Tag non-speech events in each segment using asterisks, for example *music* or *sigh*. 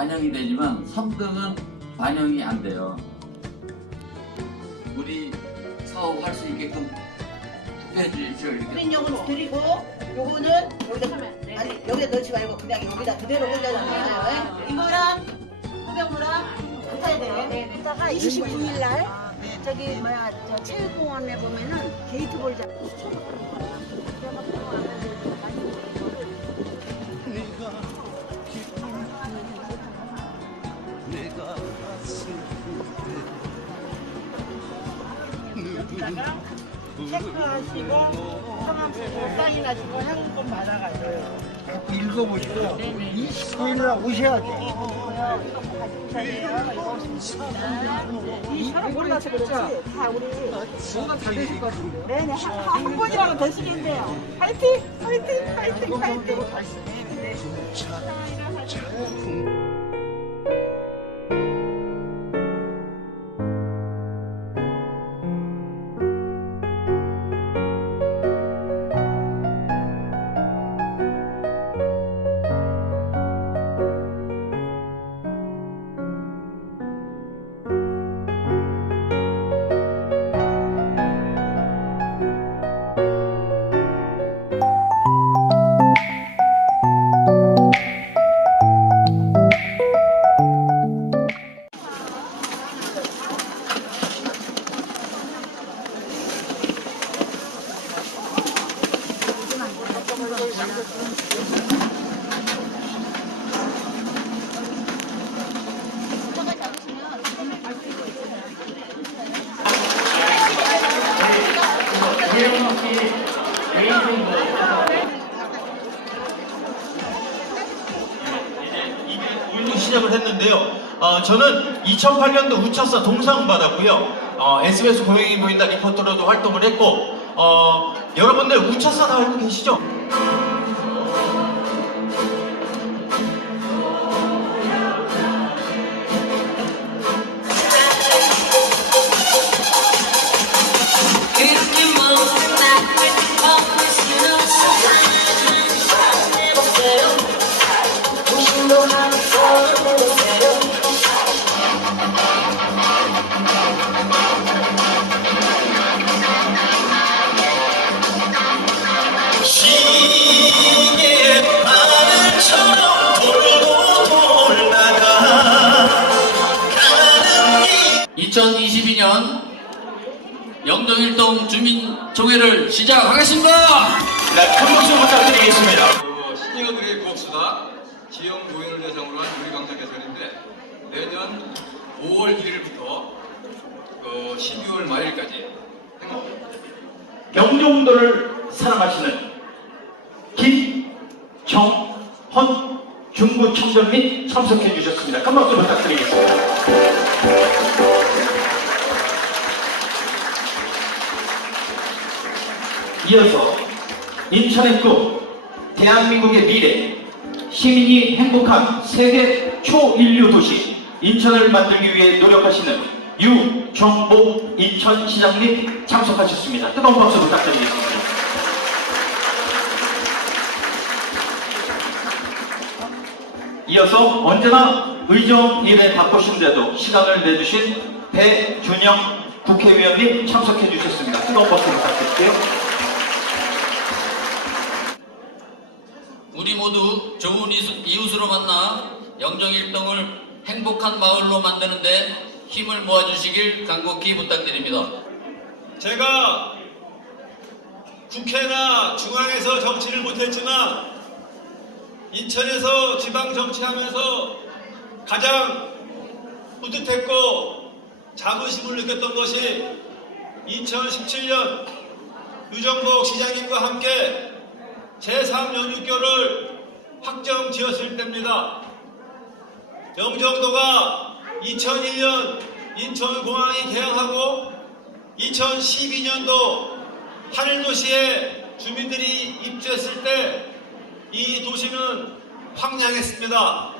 반영이 되지만 3등은 반영이 안 돼요. 우리 사업할 수 있게끔 투표해 주십시오. 할인용은 드리고 요거는 여기다 아니 여기다 넣지 말고 그냥 여기다 그대로 올려놨어요. 이거랑 흑병무랑 붙어야 돼. 이따가 29일 날 저기 뭐야 저 체육공원에 보면은 게이트볼 잡고 체크하시고 성함 쓰고 사인하시고 현금 받아가세요. 읽어보시고 29일 날 오셔야 돼. 이 사람 몰라서 그렇죠? 다 우리 뭔가 다 되실 것 같은데요? 네네 한, 한 번이라도 되시겠네요. 파이팅! 파이팅! 파이팅! 파이팅! 시작을 했는데요. 어, 저는 2008년도 우차사 동상 받았고요. 어, SBS 고용이 보인다 리포터로도 활동을 했고, 어, 여러분들 우차사 다 알고 계시죠? 시작하겠습니다. 네, 큰 박수 부탁드리겠습니다. 그 시니어들의 구업수다 지역 노인을 대상으로 한 유리강사 개설인데 내년 5월 1일부터 그 12월 말일까지. 경종도를 사랑하시는 김정헌 중구청장님 참석해 주셨습니다. 큰 박수 부탁드리겠습니다. 이어서 인천의 꿈, 대한민국의 미래, 시민이 행복한 세계 초인류 도시 인천을 만들기 위해 노력하시는 유정복 인천시장님 참석하셨습니다. 뜨거운 박수 부탁드리겠습니다. 이어서 언제나 의정 일에 바쁘신데도 시간을 내주신 배준영 국회의원님 참석해 주셨습니다. 뜨거운 박수 부탁드릴게요. 우리 모두 좋은 이웃- 이웃으로 만나 영정일동을 행복한 마을로 만드는데 힘을 모아주시길 간곡히 부탁드립니다. 제가 국회나 중앙에서 정치를 못했지만 인천에서 지방 정치하면서 가장 뿌듯했고 자부심을 느꼈던 것이 2017년 유정복 시장님과 함께 제3연육교를 확정 지었을 때입니다. 영종도가 2001년 인천공항이 개항하고 2012년도 하늘도시에 주민들이 입주했을 때 이 도시는 황량했습니다.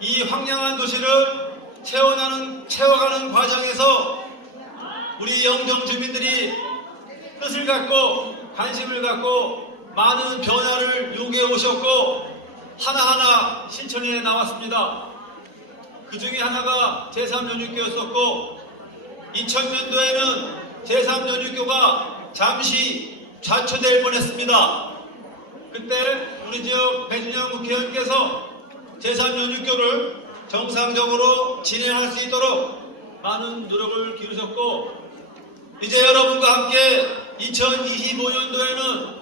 이 황량한 도시를 채워가는, 채워가는 과정에서 우리 영정 주민들이 뜻을 갖고 관심을 갖고 많은 변화를 요구해 오셨고 하나하나 실천해 나왔습니다. 그 중에 하나가 제3연육교였었고 2000년도에는 제3연육교가 잠시 좌초될 뻔했습니다. 그때 우리 지역 배준영 국회의원께서 제3연육교를 정상적으로 진행할 수 있도록 많은 노력을 기울이셨고 이제 여러분과 함께 2025년도에는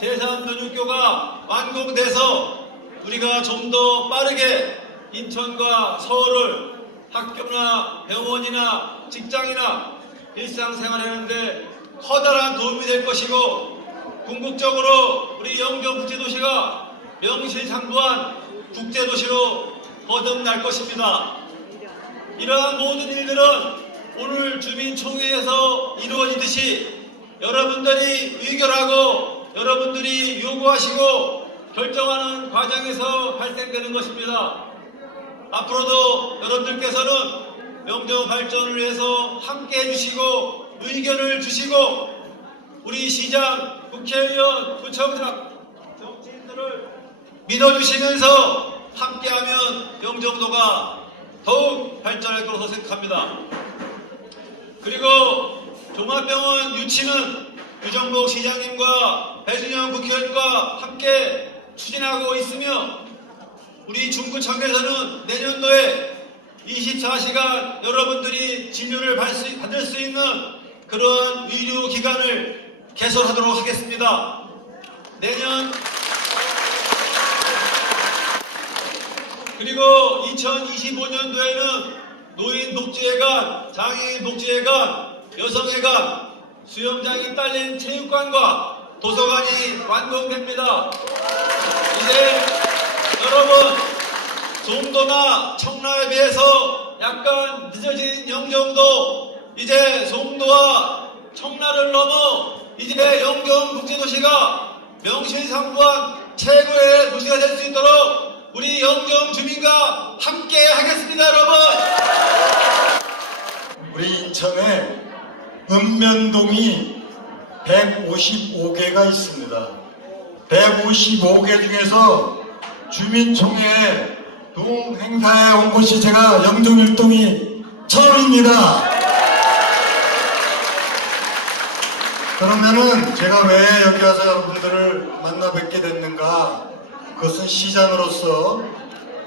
제3연육교가 완공돼서 우리가 좀 더 빠르게 인천과 서울을 학교나 병원이나 직장이나 일상생활하는데 커다란 도움이 될 것이고 궁극적으로 우리 영경국제도시가 명실상부한 국제도시로 거듭날 것입니다. 이러한 모든 일들은 오늘 주민총회에서 이루어지듯이 여러분들이 의결하고 여러분들이 요구하시고 결정하는 과정에서 발생되는 것입니다. 앞으로도 여러분들께서는 명정 발전을 위해서 함께 해주시고 의견을 주시고 우리 시장, 국회의원, 구청장, 정치인들을 믿어주시면서 함께하면 영종도가 더욱 발전할 것으로 생각합니다. 그리고 종합병원 유치는 유정복 시장님과 배준영 국회의원과 함께 추진하고 있으며 우리 중구청에서는 내년도에 24시간 여러분들이 진료를 받을 수, 있는 그런 의료기관을 개설하도록 하겠습니다. 내년 그리고 2025년도에는 노인 복지회관, 장애인 복지회관, 여성회관, 수영장이 딸린 체육관과 도서관이 완공됩니다. 이제 여러분 송도나 청라에 비해서 약간 늦어진 영종도 이제 송도와 청라를 넘어 이제 영경 국제도시가 명실상부한 최고의 도시가 될 수 있도록 우리 영경 주민과 함께 하겠습니다 여러분 우리 인천에 읍면동이 155개가 있습니다. 155개 중에서 주민총회 동행사에 온 곳이 제가 영종 일동이 처음입니다. 그러면은 제가 왜 여기 와서 여러분들을 만나 뵙게 됐는가? 그것은 시장으로서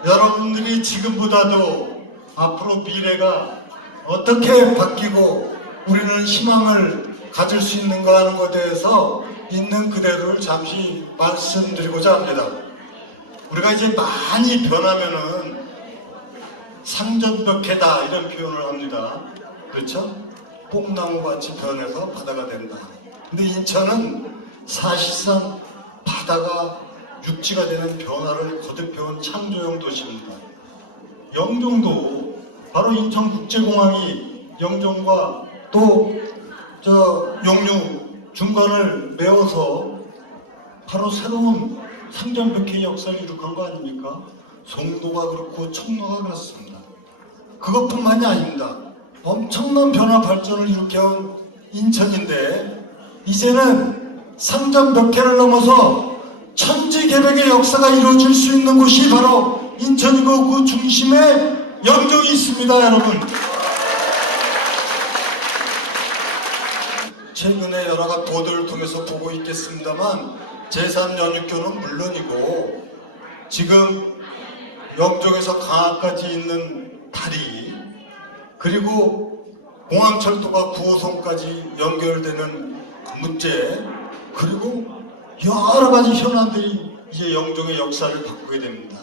여러분들이 지금보다도 앞으로 미래가 어떻게 바뀌고 우리는 희망을 가질 수 있는가 하는 것에 대해서 있는 그대로를 잠시 말씀드리고자 합니다. 우리가 이제 많이 변하면은 상전벽해다 이런 표현을 합니다. 그렇죠? 뽕나무같이 변해서 바다가 된다. 근데 인천은 사실상 바다가 육지가 되는 변화를 거듭해온 창조형 도시입니다. 영종도 바로 인천국제공항이 영종과 또 저 영유 중간을 메워서 바로 새로운 상전백회의 역사를 이룩한 거 아닙니까? 송도가 그렇고 청도가 그렇습니다. 그것뿐만이 아닙니다. 엄청난 변화 발전을 일으켜온 인천인데 이제는 상전백회를 넘어서 천지개벽의 역사가 이루어질 수 있는 곳이 바로 인천이고 그 중심에 영종이 있습니다, 여러분. 최근에 여러 가지 보도를 통해서 보고 있겠습니다만 제3연육교는 물론이고 지금 영종에서 강화까지 있는 다리 그리고 공항철도가 9호선까지 연결되는 문제 그리고 여러 가지 현안들이 이제 영종의 역사를 바꾸게 됩니다.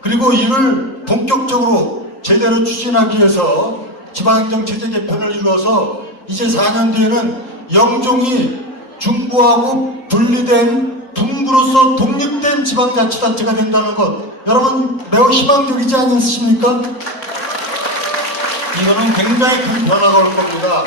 그리고 이를 본격적으로 제대로 추진하기 위해서 지방행정 체제 개편을 이루어서 이제 4년 뒤에는 영종이 중부하고 분리된 동부로서 독립된 지방자치단체가 된다는 것 여러분 매우 희망적이지 않습니까? 이거는 굉장히 큰 변화가 올 겁니다.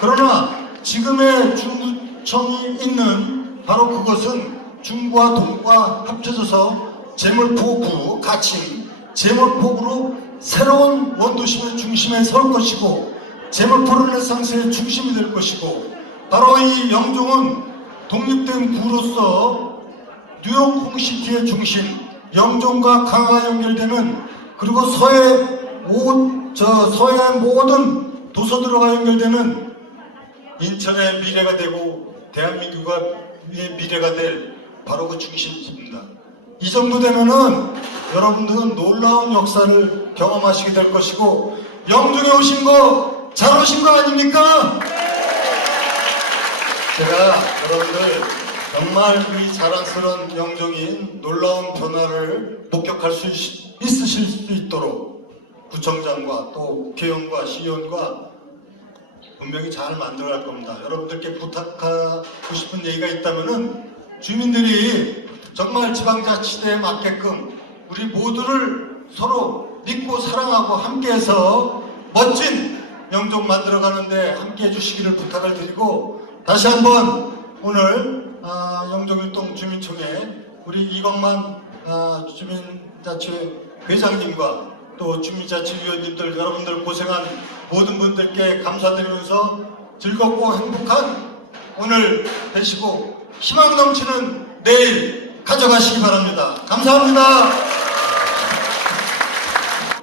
그러나 지금의 중구청이 있는 바로 그것은 중구와 동구가 합쳐져서 제물포구 가칭 제물포구로 새로운 원도심의 중심에 설 것이고 제물포 르네상스의 중심이 될 것이고 바로 이 영종은 독립된 구로서 뉴욕 홍시티의 중심 영종과 강화가 연결되는 그리고 서해 오, 저 서해안 모든 도서들어가 연결되는 인천의 미래가 되고 대한민국의 미래가 될 바로 그 중심지입니다. 이 정도 되면은 여러분들은 놀라운 역사를 경험하시게 될 것이고 영중에 오신 거 잘 오신 거 아닙니까? 제가 여러분들 정말 이 자랑스러운 영종인 놀라운 변화를 목격할 수 있- 있으실 수 있도록 구청장과 또 국회의원과 시의원과 분명히 잘 만들어갈 겁니다. 여러분들께 부탁하고 싶은 얘기가 있다면은 주민들이 정말 지방자치대에 맞게끔 우리 모두를 서로 믿고 사랑하고 함께해서 멋진 영종 만들어가는데 함께해 주시기를 부탁을 드리고 다시 한번 오늘 아, 영종일동 주민총회 우리 이것만 아, 주민자치회 회장님과 또 주민자치위원님들 여러분들 고생한 모든 분들께 감사드리면서 즐겁고 행복한 오늘 되시고 희망 넘치는 내일 가져가시기 바랍니다. 감사합니다.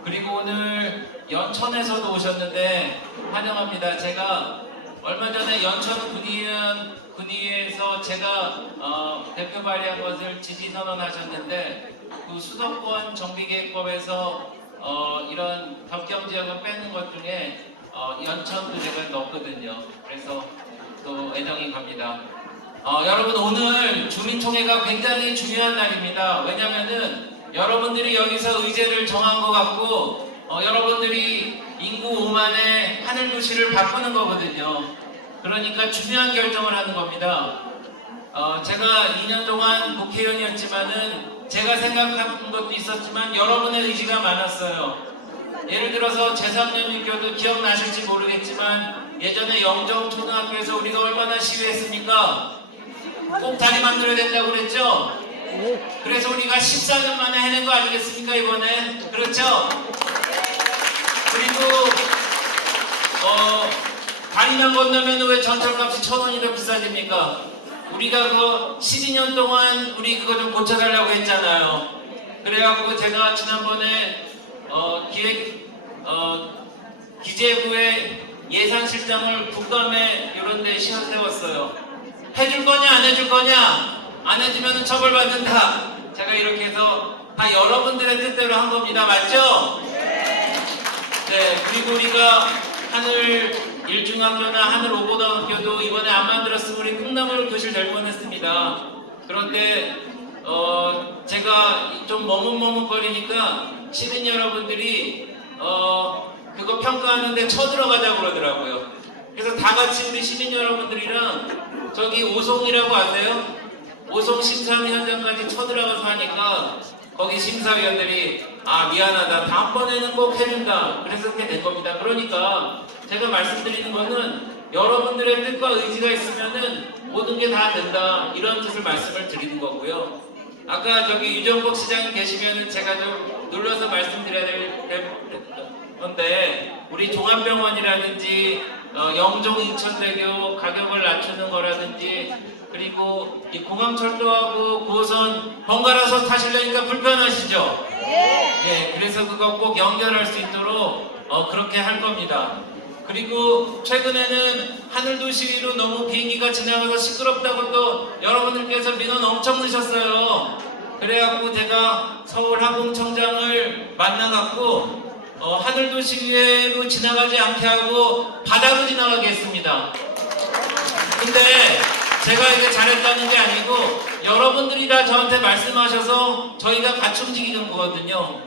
그리고 오늘 연천에서도 오셨는데 환영합니다. 제가 얼마 전에 연천 군의원 군의회에서 제가 어, 대표 발의한 것을 지지 선언하셨는데 그 수도권 정비계획법에서 어, 이런 격경 지역을 빼는 것 중에 어, 연천도 제가 넣었거든요. 그래서 또 애정이 갑니다. 어, 여러분 오늘 주민총회가 굉장히 중요한 날입니다. 왜냐면은 여러분들이 여기서 의제를 정한 것 같고 어, 여러분들이 인구 5만의 하늘 도시를 바꾸는 거거든요. 그러니까 중요한 결정을 하는 겁니다. 어, 제가 2년 동안 국회의원이었지만은 제가 생각한 것도 있었지만 여러분의 의지가 많았어요. 예를 들어서 제3년 유교도 기억나실지 모르겠지만 예전에 영정초등학교에서 우리가 얼마나 시위했습니까? 꼭 다리 만들어야 된다고 그랬죠? 그래서 우리가 14년 만에 해낸 거 아니겠습니까 이번에? 그렇죠? 그리고 어 다리만 건너면 왜 전철값이 천 원이 더 비싸집니까? 우리가 그 12년 동안 우리 그거 좀 고쳐달라고 했잖아요. 그래갖고 제가 지난번에 어 기획 어 기재부의 예산실장을 국감에 이런 데 시험세웠어요. 해줄 거냐 안 해줄 거냐 안 해주면 처벌받는다. 제가 이렇게 해서 다 여러분들의 뜻대로 한 겁니다. 맞죠? 네, 그리고 우리가 하늘 일중학교나 하늘 오고등학교도 이번에 안 만들었으면 우리 콩나물 교실 될 뻔했습니다. 그런데 어, 제가 좀 머뭇머뭇거리니까 시민 여러분들이 어, 그거 평가하는데 쳐들어가자고 그러더라고요. 그래서 다 같이 우리 시민 여러분들이랑 저기 오송이라고 아세요? 오송 심사위 현장까지 쳐들어가서 하니까 거기 심사위원들이 아 미안하다. 다음번에는 꼭 해준다. 그래서 그렇게 된 겁니다. 그러니까 제가 말씀드리는 거는 여러분들의 뜻과 의지가 있으면은 모든 게 다 된다. 이런 뜻을 말씀을 드리는 거고요. 아까 저기 유정복 시장 계시면은 제가 좀 눌러서 말씀드려야 될, 될 건데 우리 종합병원이라든지 어, 영종 인천대교 가격을 낮추는 거라든지 그리고 이 공항철도하고 9호선 번갈아서 타시려니까 불편하시죠? 예, 그래서 그거 꼭 연결할 수 있도록 어, 그렇게 할 겁니다. 그리고 최근에는 하늘도시로 너무 비행기가 지나가서 시끄럽다고 또 여러분들께서 민원 엄청 넣으셨어요. 그래갖고 제가 서울 항공청장을 만나갖고 어, 하늘도시로 지나가지 않게 하고 바다로 지나가게 했습니다. 근데 제가 이게 잘했다는 게 아니고 여러분들이 다 저한테 말씀하셔서 저희가 같이 움직이는 거거든요.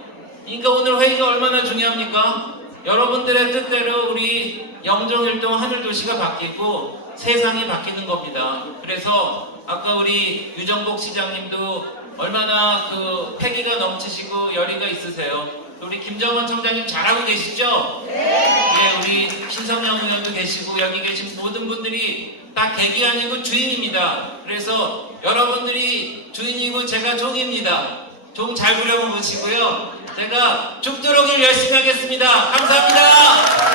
그러니까 오늘 회의가 얼마나 중요합니까? 여러분들의 뜻대로 우리 영종일동 하늘도시가 바뀌고 세상이 바뀌는 겁니다. 그래서 아까 우리 유정복 시장님도 얼마나 그 패기가 넘치시고 열의가 있으세요. 우리 김정원 청장님 잘하고 계시죠? 네. 우리 신성명 의원도 계시고 여기 계신 모든 분들이 다 객이 아니고 주인입니다. 그래서 여러분들이 주인이고 제가 종입니다. 종 잘 부려보시고요. 제가 죽도록 일 열심히 하겠습니다. 감사합니다.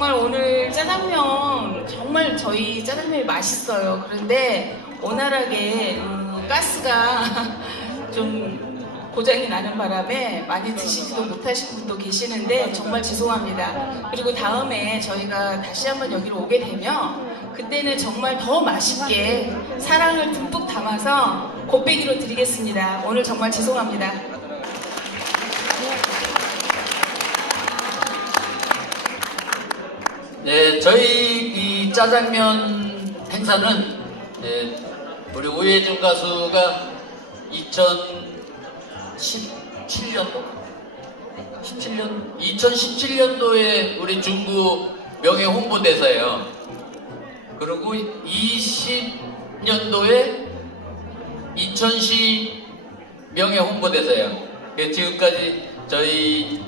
정말 오늘 짜장면 정말 저희 짜장면이 맛있어요. 그런데 원활하게 음, 가스가 *laughs* 좀 고장이 나는 바람에 많이 드시지도 못하신 분도 계시는데 정말 죄송합니다. 그리고 다음에 저희가 다시 한번 여기로 오게 되면 그때는 정말 더 맛있게 사랑을 듬뿍 담아서 곱빼기로 드리겠습니다. 오늘 정말 죄송합니다. 네, 저희 이 짜장면 행사는 네, 우리 오예준 가수가 2017년도 17년 2017년도에 우리 중구 명예 홍보대사예요. 그리고 20년도에 인천시 명예 홍보대사예요. 그 지금까지 저희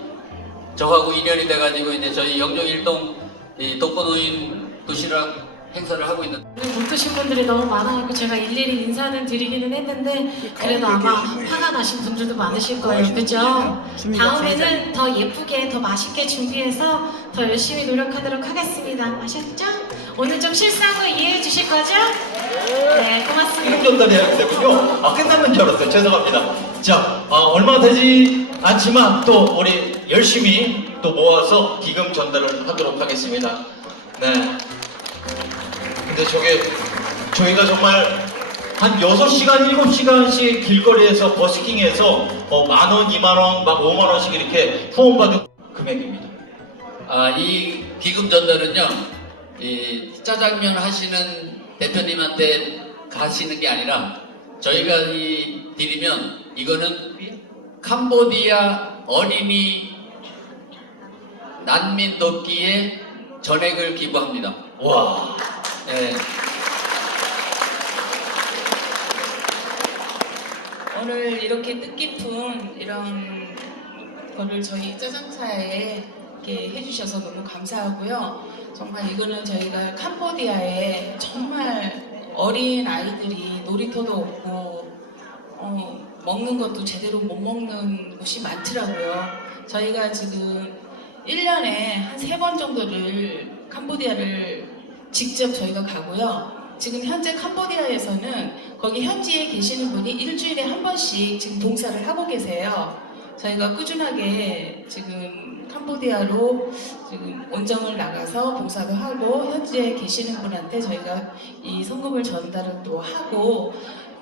저하고 인연이 돼가지고 이제 저희 영종 일동 이 독거노인 도시락 행사를 하고 있는. 못 드신 분들이 너무 많아갖고 제가 일일이 인사는 드리기는 했는데 그래도 아마 화가 나신 분들도 많으실 거예요. 그죠? 다음에는 더 예쁘게 더 맛있게 준비해서 더 열심히 노력하도록 하겠습니다. 아셨죠? 오늘 좀 실수한 거 이해해 주실 거죠? 네, 고맙습니다. 기금 전달해야 되군요. 아, 끝났는 줄 알았어요. 죄송합니다. 자, 아, 얼마 되지 않지만 또 우리 열심히 또 모아서 기금 전달을 하도록 하겠습니다. 네. 근데 저게 저희가 정말 한 6시간, 7시간씩 길거리에서 버스킹해서 어, 만 원, 2만 원, 막 5만 원씩 이렇게 후원받은 금액입니다. 아, 이 기금 전달은요, 이 짜장면 하시는 대표님한테 가시는 게 아니라 저희가 이 드리면 이거는 캄보디아 어린이 난민 돕기에 전액을 기부합니다. 와. 네. 오늘 이렇게 뜻깊은 이런 거를 저희 짜장차에 이렇게 해주셔서 너무 감사하고요. 정말 이거는 저희가 캄보디아에 정말 어린 아이들이 놀이터도 없고 어, 먹는 것도 제대로 못 먹는 곳이 많더라고요. 저희가 지금 1년에 한세번 정도를 캄보디아를 직접 저희가 가고요. 지금 현재 캄보디아에서는 거기 현지에 계시는 분이 일주일에 한 번씩 지금 봉사를 하고 계세요. 저희가 꾸준하게 지금 캄보디아로 지금 온정을 나가서 봉사도 하고 현지에 계시는 분한테 저희가 이 성금을 전달을 또 하고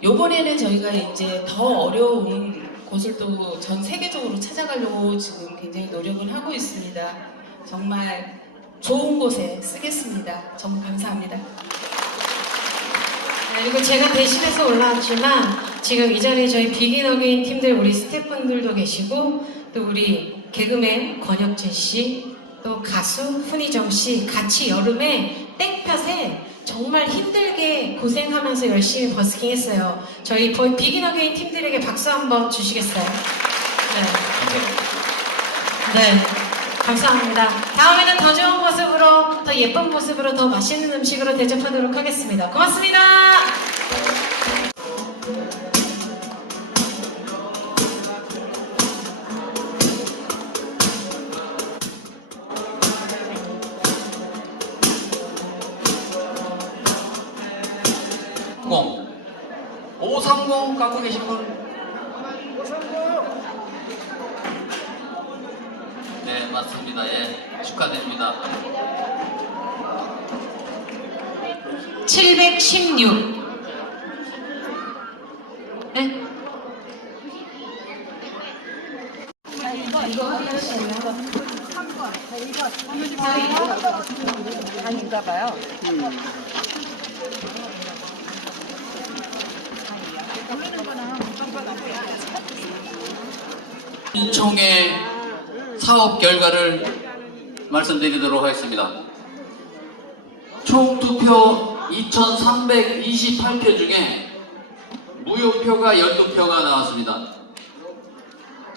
요번에는 저희가 이제 더 어려운 곳을 또 전 세계적으로 찾아가려고 지금 굉장히 노력을 하고 있습니다. 정말 좋은 곳에 쓰겠습니다. 정말 감사합니다. 네, 그리고 제가 대신해서 올라왔지만 지금 이 자리에 저희 비긴 어게인 팀들 우리 스태프분들도 계시고 또 우리 개그맨 권혁진 씨, 또 가수 훈이정 씨 같이 여름에 땡볕에 정말 힘들게 고생하면서 열심히 버스킹 했어요. 저희 버- 비긴 어게인 팀들에게 박수 한번 주시겠어요? 네. 네. 감사합니다. 다음에는 더 좋은 모습으로, 더 예쁜 모습으로, 더 맛있는 음식으로 대접하도록 하겠습니다. 고맙습니다. 공530 갖고 계신 분? 네, 맞습니다. 예, 축하드립니다. 716. 네? 아닌가 봐요. 총의 사업 결과를 말씀드리도록 하겠습니다. 총 투표 2,328표 중에 무효표가 12표가 나왔습니다.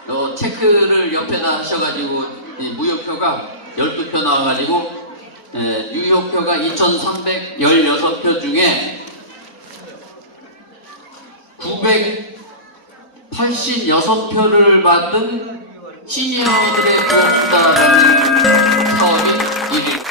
어, 체크를 옆에다 하셔가지고 이 무효표가 12표 나와가지고 예, 유효표가 2,316표 중에 986표를 받은 시니어들의 부업수다라는 사업이 1위